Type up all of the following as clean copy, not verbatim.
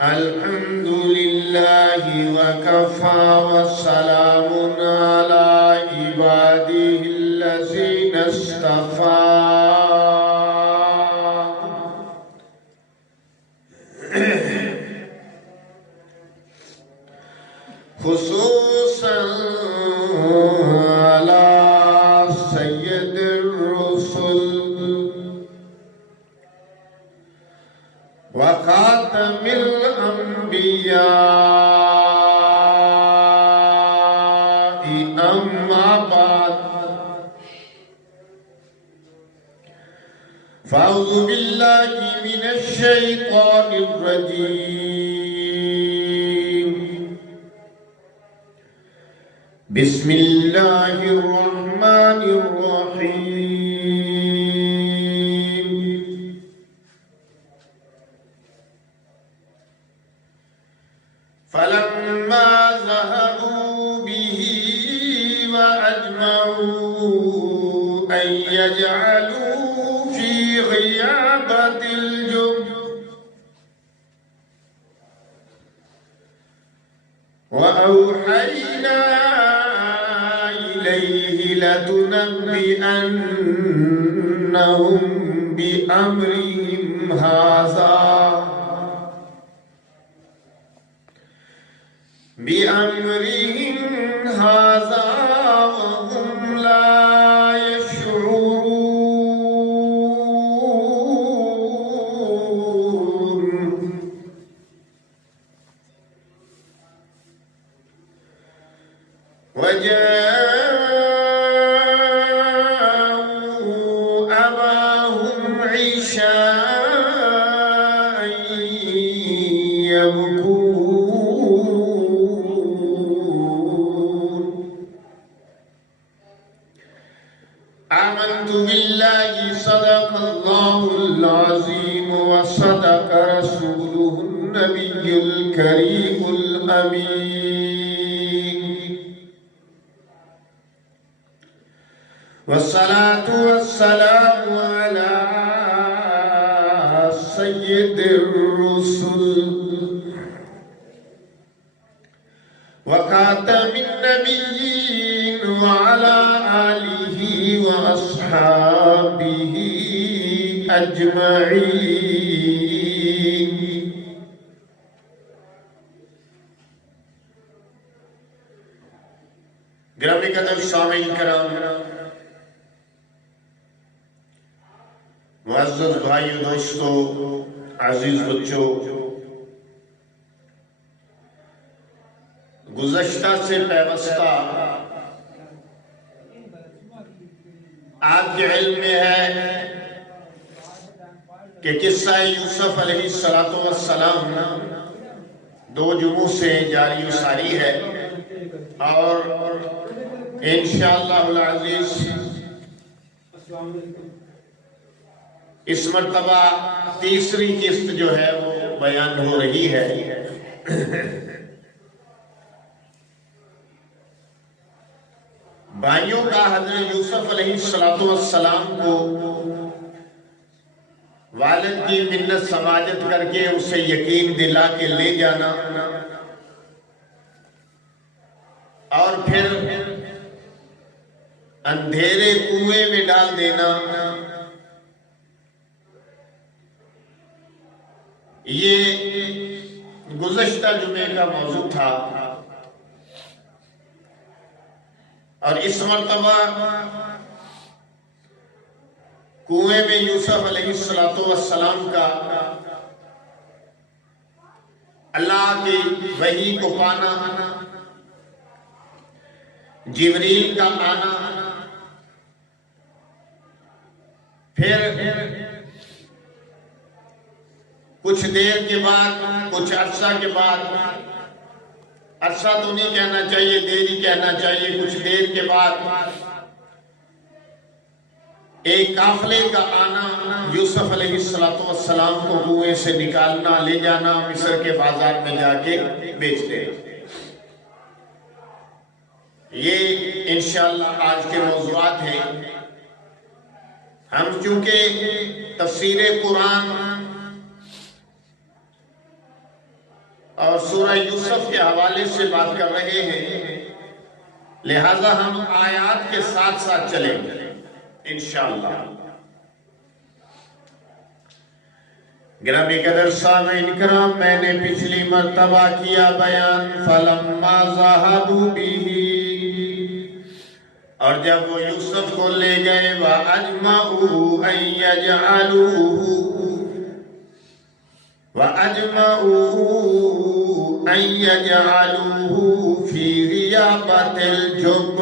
الحمد لله وكفى وسلام على عباده الذين اصطفى خصوصا على سيد الرسل وخاتم الأنبياء أما بعد فأعوذ بالله من الشيطان الرجيم بسم الله الرحمن الرحيم فلما ذهبوا به وأجمعوا أن يجعلوا في غيابة الجب وأوحينا إليه لتنبئنهم بأمرهم هذا وهم لا يشعرون وجاءوا أباهم عشاء يبكون آمنت بالله صدق الله العظيم وصدق رسوله النبي الكريم الأمين والصلاة والسلام على سيد الرسل وخاتم النبيين وعلى آله وأصحابه أجمعين گرامی قدر سامعین کرام، معزز بھائیو دوستو، عزیز بچوں، گزشتہ سے پیوستہ آپ کے علم میں ہے کہ قصہ یوسف علیہ السلام 2 جمعوں سے جاری و ساری ہے، اور انشاءاللہ العزیز اس مرتبہ تیسری قسط جو ہے وہ بیان ہو رہی ہے۔ بھائیوں کا حضرت یوسف علیہ السلام کو والد کی منت سماجت کر کے اسے یقین دلا کے لے جانا اور پھر اندھیرے کنویں میں ڈال دینا، یہ گزشتہ جمعے کا موضوع تھا، اور اس مرتبہ کنویں میں یوسف علیہ السلام کا اللہ کی وحی کو پانا، جبریل کا آنا، پھر کچھ دیر کے بعد، کچھ عرصہ کے بعد، عرصہ تو نہیں کہنا چاہیے، دیر ہی کہنا چاہیے، کچھ دیر کے بعد ایک قافلے کا آنا، یوسف علیہ السلام کو کنویں سے نکالنا، لے جانا، مصر کے بازار میں جا کے بیچ دینا۔ یہ انشاءاللہ آج کے موضوعات ہیں۔ ہم چونکہ تفسیر قرآن اور سورہ یوسف کے حوالے سے بات کر رہے ہیں، لہذا ہم آیات کے ساتھ ساتھ چلیں گے انشاءاللہ۔ گرامی قدر سامعین کرام، میں نے پچھلی مرتبہ کیا بیان فَلَمَّا ذَهَبُوا بِهِ، اور جب وہ یوسف کو لے گئے وَأَجْمَعُوا أَن يَجْعَلُوهُ فِي غِيَابَةِ الْجُبِّ،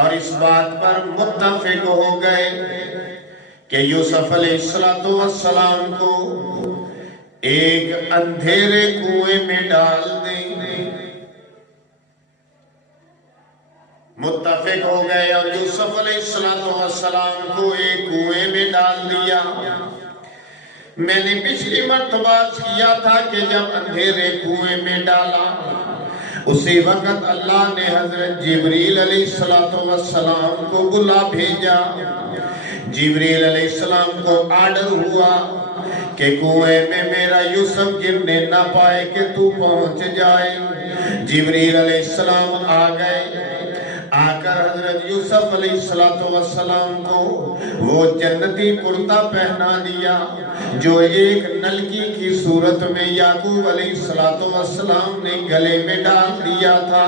اور اس بات پر متفق ہو گئے کہ یوسف علیہ السلام کو ایک اندھیرے کنویں میں ڈال دیں۔ متفق ہو گئے اور یوسف علیہ السلام کو ایک کنویں میں ڈال دیا۔ میں نے پچھلی مرتبہ کیا تھا کہ جب اندھیرے کنویں میں ڈالا، اسی وقت اللہ نے حضرت جبریل علیہ السلام کو بلا بھیجا۔ جبریل علیہ السلام کو آرڈر ہوا کہ کنویں میں میرا یوسف گرنے نہ پائے کہ تو پہنچ جائے۔ جبریل علیہ السلام آ گئے، آ کر حضرت یوسف علیہ السلام کو وہ جنتی کرتا پہنا دیا جو ایک نلکی کی صورت میں یعقوب علیہ السلام نے گلے میں ڈال دیا تھا،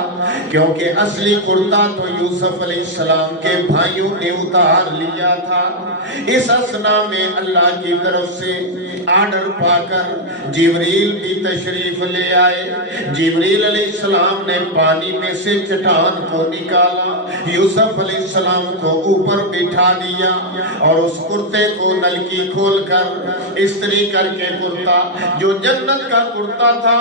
کیونکہ اصلی کرتا تو یوسف علیہ السلام کے بھائیوں نے اتار لیا تھا۔ اس اثنا میں اللہ کی طرف سے آرڈر پا کر جبریل بھی تشریف لے آئے۔ جبریل علیہ السلام نے پانی میں سے چٹان کو نکالا، یوسف علیہ السلام کو اوپر بٹھا دیا اور اس کرتے کو نلکی کھول کر استری کر کے کرتا جو جنت کا کرتا تھا،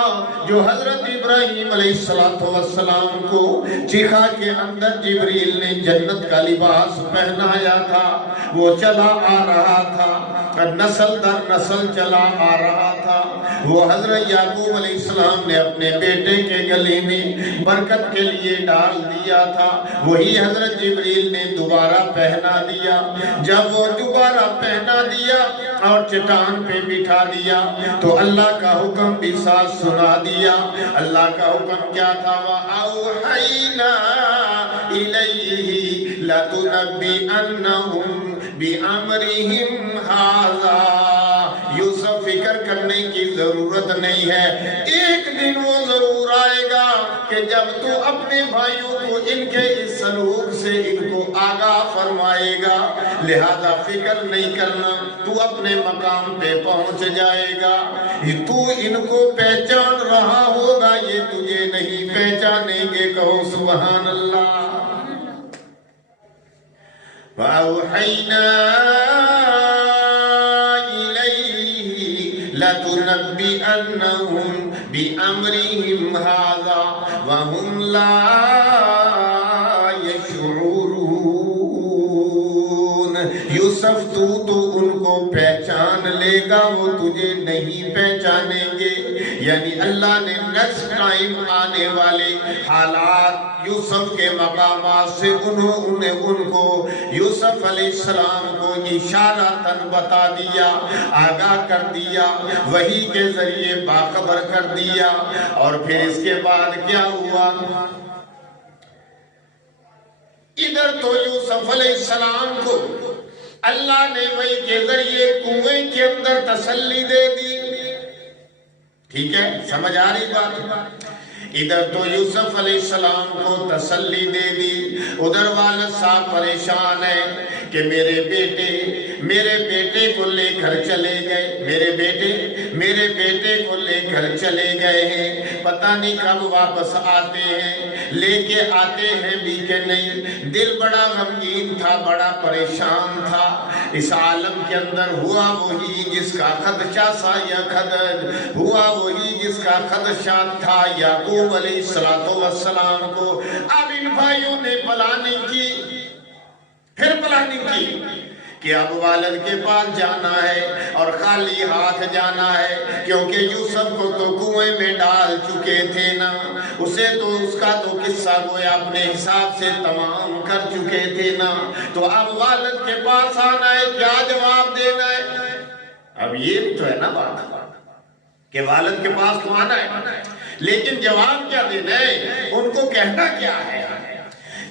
جو حضرت ابراہیم علیہ السلام کو چیخا کے اندر جبریل نے جنت کا لباس پہنایا تھا، وہ چلا آ رہا تھا، نسل در نسل چلا آ رہا تھا۔ وہ حضرت یعقوب علیہ السلام نے اپنے بیٹے کے گلے میں برکت کے لیے ڈال دیا تھا، وہی حضرت جبریل نے دوبارہ پہنا دیا۔ جب وہ دوبارہ پہنا دیا اور چٹان پہ بٹھا دیا تو اللہ کا حکم بھی ساتھ سنا دیا۔ اللہ کا حکم کیا تھا؟ وَأَوْحَيْنَا إِلَيْهِ لَتُنَبِّئَنَّهُمْ بِأَمْرِهِمْ هَذَا۔ یوسف فکر کرنے کی ضرورت نہیں ہے، ایک دن وہ ضرور آئے گا کہ جب تو اپنے بھائیوں کو ان کے اس سلوک سے ان کو آگاہ فرمائے گا، لہذا فکر نہیں کرنا، تو اپنے مقام پہ پہنچ جائے گا۔ تو ان کو پہچان رہا ہوگا، یہ تجھے نہیں پہچانیں گے، کہو سبحان اللہ۔ وَأَوْحَيْنَا إِلَيْهِ لَتُنَبِّئَنَّهُمْ بِأَمْرِهِمْ هَذَا وَهُمْ لَا يَشْعُرُونَ۔ یوسف تو ان کو پہچان لے گا، وہ تجھے نہیں پہچانیں گے۔ یعنی اللہ نے نیکسٹ ٹائم آنے والے حالات یوسف کے مقامات سے ان کو یوسف علیہ السلام کو اشارتاً بتا دیا، آگاہ کر دیا، وحی کے ذریعے باخبر کر دیا۔ اور پھر اس کے بعد کیا ہوا؟ ادھر تو یوسف علیہ السلام کو اللہ نے وحی کے ذریعے کنویں کے اندر تسلی دے دی، ٹھیک ہے، سمجھ آ رہی بات؟ ادھر تو یوسف علیہ السلام کو تسلی دے دی، ادھر والد صاحب پریشان ہے کہ میرے بیٹے کو لے کر چلے گئے، میرے بیٹے کو لے کر چلے گئے ہیں، پتہ نہیں کب واپس آتے ہیں، لے کے آتے ہیں بھی کہ نہیں۔ دل بڑا غمگین تھا، بڑا پریشان تھا۔ اس عالم کے اندر ہوا وہی جس کا خدشہ تھا، یا خدر ہوا وہی جس کا خدشہ تھا یعقوب علیہ السلام کو۔ اب ان بھائیوں نے پلاننگ کی، پھر پلاننگ کی کہ اب والد کے پاس جانا ہے اور خالی ہاتھ جانا ہے، کیونکہ یوسف کو تو کنویں میں ڈال چکے تھے نا، اسے تو اس کا تو قصہ گویا اپنے حساب سے تمام کر چکے تھے نا، تو اب والد کے پاس آنا ہے، کیا جواب دینا ہے؟ اب یہ بھی تو ہے نا بات۔ کہ والد کے پاس تو آنا ہے، لیکن جواب کیا دینا ہے، ان کو کہنا کیا ہے؟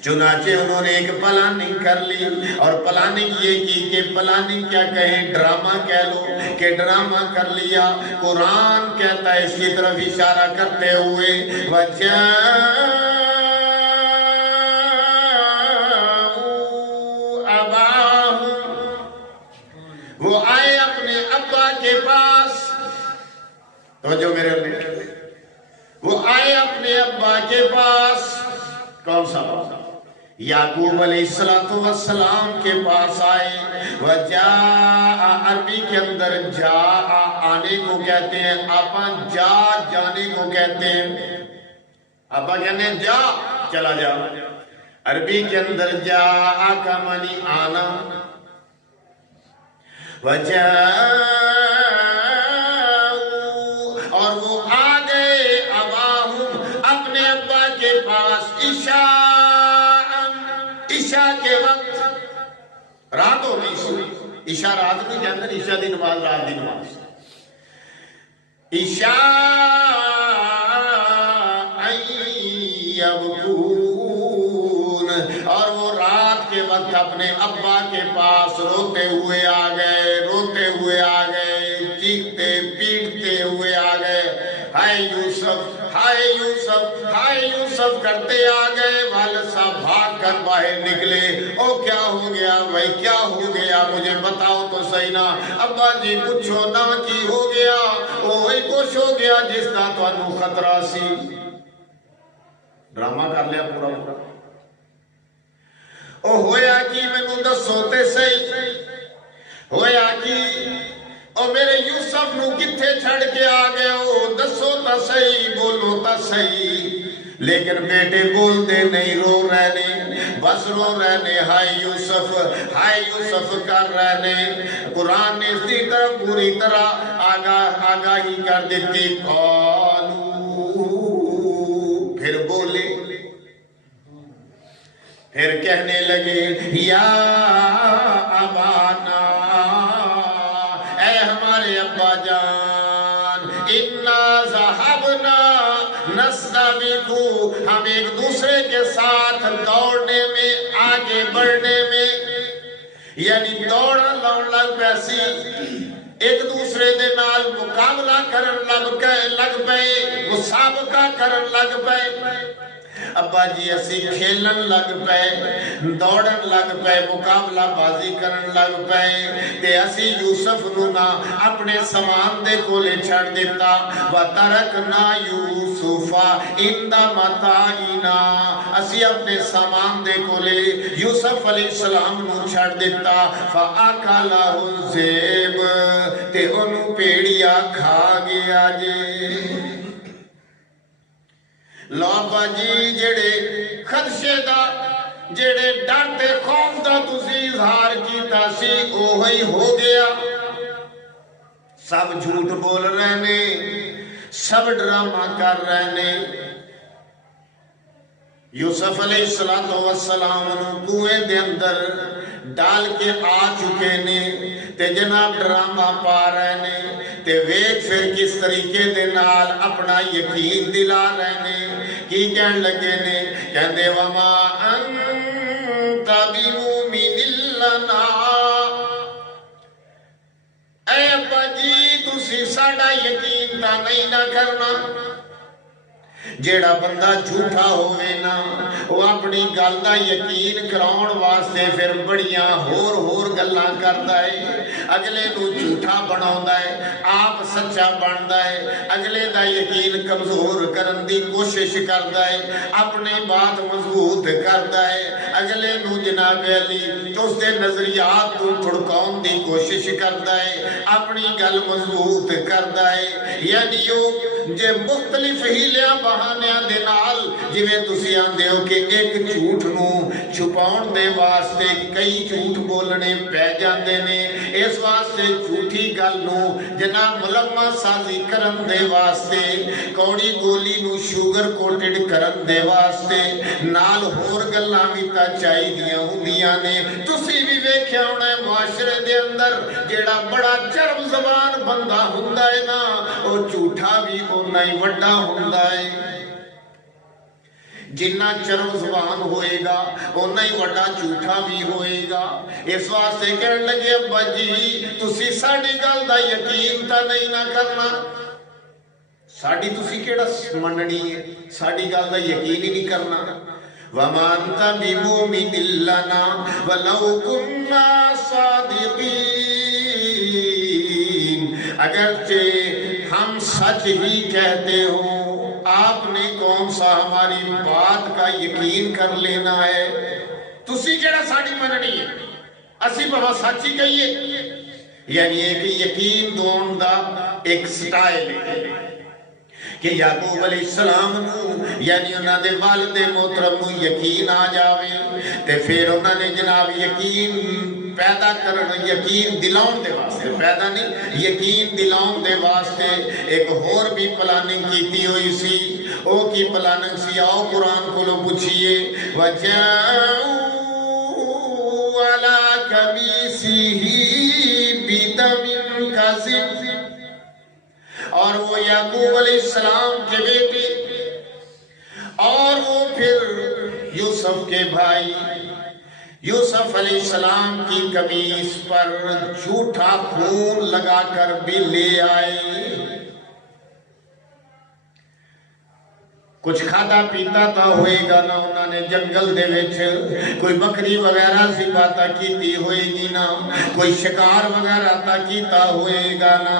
چنانچہ انہوں نے ایک پلاننگ کر لی، اور پلاننگ یہ کی کہ پلاننگ کیا کہیں، ڈرامہ کہہ لو کہ ڈرامہ کر لیا۔ قرآن کہتا ہے اس کی طرف اشارہ کرتے ہوئے وَجَاءُوا أَبَاهُمْ، وہ آئے اپنے ابا کے پاس، توجہ میرے لئے، وہ آئے اپنے ابا کے پاس، کون سا بات؟ یعقوب علیہ السلام کے پاس آئے۔ وَجَاءَ، عربی کے اندر جاء آنے کو کہتے ہیں، ابا جا جانے کو کہتے ہیں، ابا کہنے ہیں جا چلا جا۔ عربی کے اندر جاء کا معنی آنا۔ وَجَاءُ، اور وہ آ گئے اباہم اپنے ابا کے پاس، عشاء کے وقت، رات ہوگی سی، عشاء رات نہیں کہتے، عشاء دی نماز رات دی نماز، عشاء یبکون، اور وہ رات کے وقت اپنے ابا کے پاس روتے ہوئے آ گئے، روتے ہوئے آ گئے، چیختے پیٹتے ہوئے آ گئے، ہائے یوسف ہائے یوسف ہائے یوسف کرتے آ گئے۔ والد صاحب بھاگ کر باہر نکلے، او کیا ہو گیا بھائی، کیا ہو گیا مجھے بتاؤ تو صحیح نا۔ ابا جی پوچھو نا کی ہو گیا، وہی کچھ ہو گیا جس کا تانوں خطرہ سی۔ ڈرامہ کر لیا پورا پورا۔ او ہویا کی مینوں دسو تے صحیح، ہویا کی او میرے یوسف نو کتھے چھڑ کے آ گئے ہو، دسو تا صحیح، بولو تا صحیح۔ لیکن بیٹے بول دے نہیں، رو رہنے، بس رو رہنے، ہائے یوسف کر رہنے۔ قرآن نے اس کی طرف پوری طرح آگاہی کر دیتی۔ قالو، پھر بولے، پھر کہنے لگے یا ابانا، اے ہمارے ابا جان، انا ذہبنا نستبق، ہم ایک دوسرے کے ساتھ دوڑنے میں، آگے بڑھنے میں، یعنی دوڑا لون لگ پیسی، ایک دوسرے دے نال مقابلہ کرن لگ پئے، مسابقہ کرن لگ پئے۔ ابا جی اسی کھیلن لگ پئے، دوڑن لگ پئے، مقابلہ بازی کرن لگ پئے، تے اسی یوسف نو نا اپنے سامان دے کولے چھڑ دیتا۔ وَتَرَكْنَا يُوسُفَ عِنْدَ مَتَاعِنَا، اسی اپنے سامان دے کولے یوسف علیہ السلام نو چھڑ دیتا۔ فَأَكَلَهُ الذِّئْبُ، تے انہوں پیڑیا کھا گیا جے۔ لو ابا جی جڑے خدشے دا، جڑے ڈر تے خوف دا تسی اظہار کیتا سی، اوہی ہو گیا۔ سب جھوٹ بول رہے نے، سب ڈرامہ کر رہے نے۔ یوسف علیہ السلام کنویں دے اندر ڈال کے آ چکے نے، تے جناب ڈرامہ پا رہے نے، تے ویکھ پھر کس طریقے دے نال اپنا یقین دلا رہے نے۔ کی کہن لگے نے، کہندے وما انت بمؤمن لنا، اے ابا جی تسی ساڈا یقین تا نہیں نہ کرنا۔ جیڑا بندہ جھوٹا ہوئے نا، وہ اپنی گل دا یقین کراؤن واسطے پھر بڑیاں ہور گلاں کردا ہے، اگلے نو جھوٹا بناوندا ہے، آپ سچا بندا ہے، اگلے دا یقین کمزور کرن دی کوشش کردا ہے، اپنی بات مضبوط کردا ہے، اگلے نو جناب علی اس دے نظریات کو تھڑکاؤن دی کوشش کردا ہے، اپنی گل مضبوط کردا ہے۔ یعنی جے مختلف ہیلیاں بہانیاں دے نال، جویں تسی آندے ہو کہ ایک جھوٹ نو چھپاؤن دے واسطے کئی جھوٹ بولنے پہ جاندے نے، اس واسطے جھوٹی گل نو جناب ملمہ سازی کرن دے واسطے، کوڑی گولی نو شوگر کوٹڈ کرن دے واسطے نال ہور گلاں وی تا چاہیدیاں ہوندیاں نے۔ تسی بھی ویکھیا ہونا ہے معاشرے دے اندر جیڑا بڑا چرب زبان بندہ ہوندا ہے نا، وہ جھوٹا بھی اُنّا ہی وڈا ہوندا ہے جنہ چرو زبان ہوئے گا اُنّا ہی وڈا جھوٹا بھی ہوئے گا اس واسطے کہنے لگے ابا جی تسی ساڑی گل دا یقین تا نہیں نہ کرنا ساڑی تسی کیڑا مننی ہے ساڑی گل دا یقین ہی نہیں کرنا وَمَا أَنْتَ بِمُؤْمِنٍ لَنَا وَلَوْ كُنَّا صَادِقِينَ اگرچہ ہم سچ ہی کہتے ہوں آپ نے کون سا ہماری بات کا یقین کر لینا ہے تسی کیڑا ساڑی مننی ہے اسی بابا سچ ہی کہیے یعنی ایک یقین دون دا ایک سٹائل ہے کہ یعقوب علیہ السلام نو یعنی انہاں دے والد محترم نو یقین آ جاوے تے پھر انہاں نے جناب یقین پیدا کرن یقین دلاؤں دے واسطے پیدا نہیں یقین دلاؤں دے واسطے ایک اور بھی پلاننگ کیتی ہوئی سی او کی پلاننگ سی آؤ قرآن کو لو پوچھئے وَجَاءُوا عَلَىٰ قَمِيصِهِ بِدَمٍ كَذِبٍ اور وہ یعقوب علیہ السلام کے بیٹے اور وہ پھر یوسف کے بھائی یوسف علیہ السلام کی قمیص پر جھوٹا خون لگا کر بھی لے آئے کچھ کھاتا پیتا تا ہوئے گا نا انہوں نے جنگل دے وچ کوئی بکری وغیرہ سی باتا کیتی ہوئے گی نا کوئی شکار وغیرہ تا کیتا ہوئے گا نا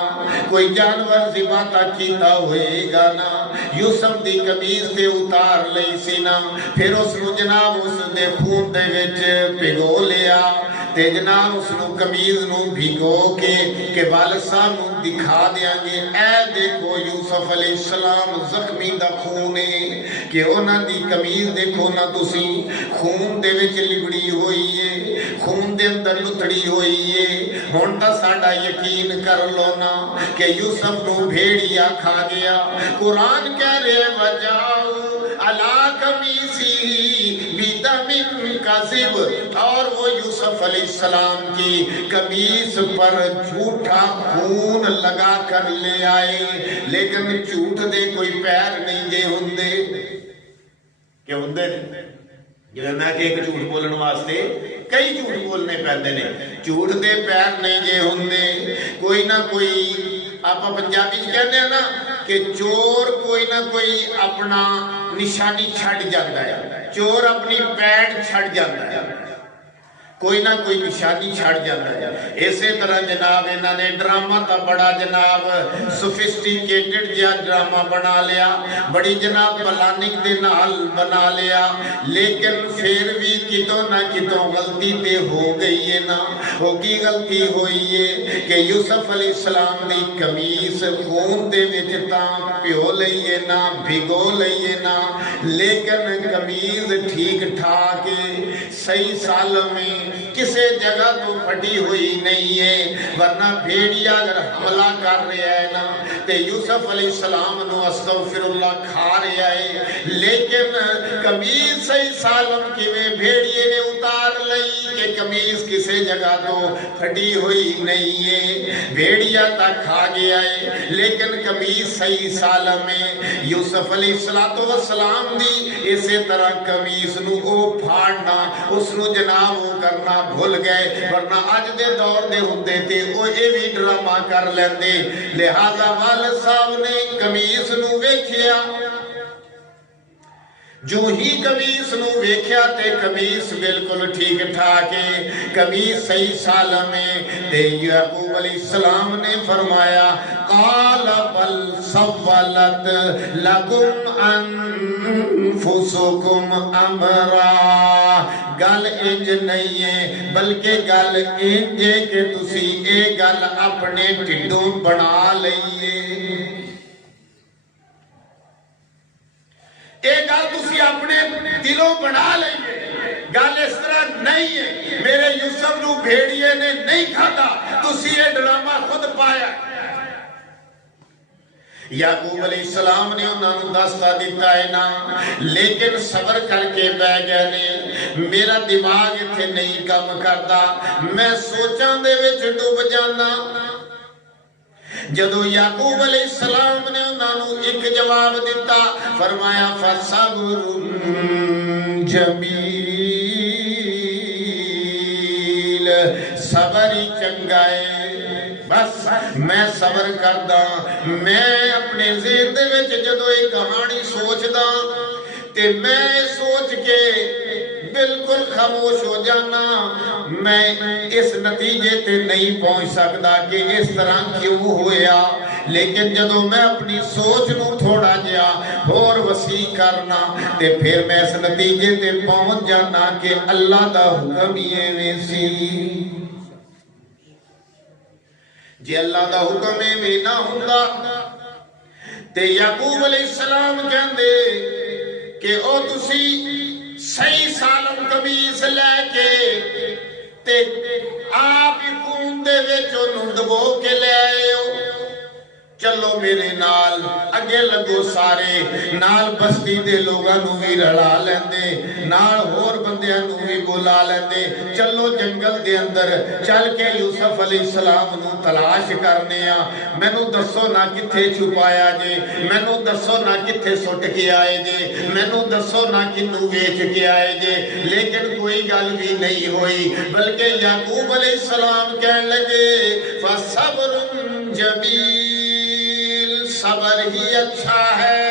کوئی جانور سی باتا کیتا ہوئے گا نا یوسف دی قمیض تے اتار لئی سی نا پھر اس نو جناب اس دے خون دے وچ پھگو لیا تے جناب اس نو قمیض نو بھگو کے کہ والد صاحب نو دکھا دیاں گے اے دیکھو یوسف علیہ السلام زخمی دا خون ہے کہ انہاں دی قمیض دیکھو نا تسی خون دے وچ لبڑی ہوئی ہے خون دے اندر لتڑی ہوئی ہے ہن تا ساڈا یقین کر لو نا کہ یوسف نو بھیڑیا کھا گیا قرآن کہہ رہے وجاؤ علی قمیصی بدم کذب اور وہ یوسف علیہ السلام کی قمیص پر جھوٹا خون لگا کر لے آئے لیکن جھوٹ دے کوئی پیر نہیں جے ہوندے کہ ہوندے جب میں کہ ایک جھوٹ بولن واسطے کئی جھوٹ بولنے پیندے نے جھوٹ دے پیر نہیں جے ہوندے کوئی نہ کوئی آپ پنجابی کہنے ہیں نا کہ چور کوئی نہ کوئی اپنا نشانی چھڑ جاتا ہے چور اپنی پیڑ چھڑ جاتا ہے کوئی نہ کوئی نشانی چھڑ جاتا ہے اسی طرح جناب انہوں نے ڈرامہ تا بڑا جناب سوفسٹیکیٹڈ جیا ڈرامہ بنا لیا بڑی جناب پلاننگ دے نال بنا لیا لیکن پھر بھی کتوں نہ کتوں غلطی تے ہو گئی ہے نا وہ کی غلطی ہوئی ہے کہ یوسف علیہ السلام دی قمیص خون دے وچ تاں پیو لئیے نا بھگو لئیے نا لیکن قمیض ٹھیک ٹھاک صحیح سال میں کسے جگہ تو پھٹی ہوئی نہیں ہے ورنہ بھیڑیا اگر حملہ کر رہا ہے نا تے یوسف علیہ السلام نو استغفر اللہ کھا رہا ہے لیکن قمیض صحیح سالم کی میں بھیڑیے نے اتار لئی کہ قمیض کسے جگہ تو پھٹی ہوئی نہیں ہے بھیڑیا تک کھا گیا ہے لیکن قمیض صحیح سالم میں یوسف علیہ السلام دی اسی طرح قمیض نو او پھاڑنا اس نو جناب وہ کرنا بھول گئے ورنہ آج دے دور دے ہوندے تھے وہ اے بھی ڈرامہ کر لیندے لہذا والد صاحب نے قمیض نو ویکھیا جو ہی قمیص نو ویکھیا تے قمیص بالکل ٹھیک ٹھاک ہے قمیص صحیح سالم ہے تے یعقوب علیہ السلام نے فرمایا قال بل سولت لکم انفسکم امرا گل انج نہیں ہے بلکہ گل انج ہے کہ تسی اے گل اپنے ٹھڈوں بنا لئیے ایک گل تسی اپنے دلوں بنا لئیے گل اس طرح نہیں ہے میرے یوسف نو بھیڑیے نے نہیں کھاتا تسی یہ ڈرامہ خود پایا یعقوب علیہ السلام نے انہوں نے دستہ دیتا ہے نا لیکن صبر کر کے بہ گئے نے میرا دماغ تھے نہیں کم کرتا میں سوچاں دے وچ ڈوب جانا جدو یعقوب علیہ السلام نے انہوں نے ایک جواب دیتا فرمایا فصبر جمیل صبر ہی چنگا ہے بس میں صبر کردا میں اپنے ذہن دے وچ جدو ایک کہانی سوچدا تے میں سوچ کے بالکل خاموش ہو جانا میں اس نتیجے تے نہیں پہنچ سکتا کہ اس طرح کیوں ہویا لیکن جدو میں اپنی سوچ نو تھوڑا جیا اور وسیع کرنا تے پھر میں اس نتیجے تے پہنچ جانا کہ اللہ دا حکم یہ ویسی جی اللہ دا حکم میں نہ ہوندا تے یعقوب علیہ السلام کہندے کہ او تسی صحیح سالم قمیص لے کے تے آپ ہی خون دے وچوں دبو کے لے آئے ہو چلو میرے نال اگے لگو سارے نال بستی دے لوگاں نو بھی رلا لیندے نال ہور بندیاں نو بھی بلا لیندے چلو جنگل دے اندر چل کے یوسف علیہ السلام نو تلاش کرنے مینوں دسو نہ کتھے چھپایا جے مینوں دسو نہ کتھے سٹ کے آئے جے مینوں دسو نہ کنوں ویچ کے آئے جے لیکن کوئی گل بھی نہیں ہوئی بلکہ یعقوب علیہ السلام کہنے لگے فصبر جمیل صبر ہی اچھا ہے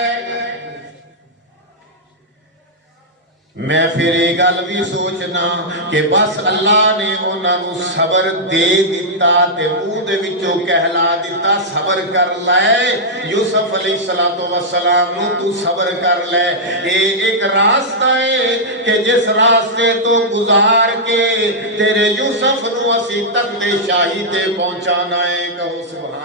میں پھر ایک گل بھی سوچنا کہ بس اللہ نے انہاں نو صبر دے دیتا تے منہ دے وچوں کہلا دیتا صبر کر لے یوسف علیہ السلام نو تو صبر کر لے ایک راستہ ہے کہ جس راستے تو گزار کے تیرے یوسف نو اسی تخت شاہی تے پہنچانا ہے کہو سبحان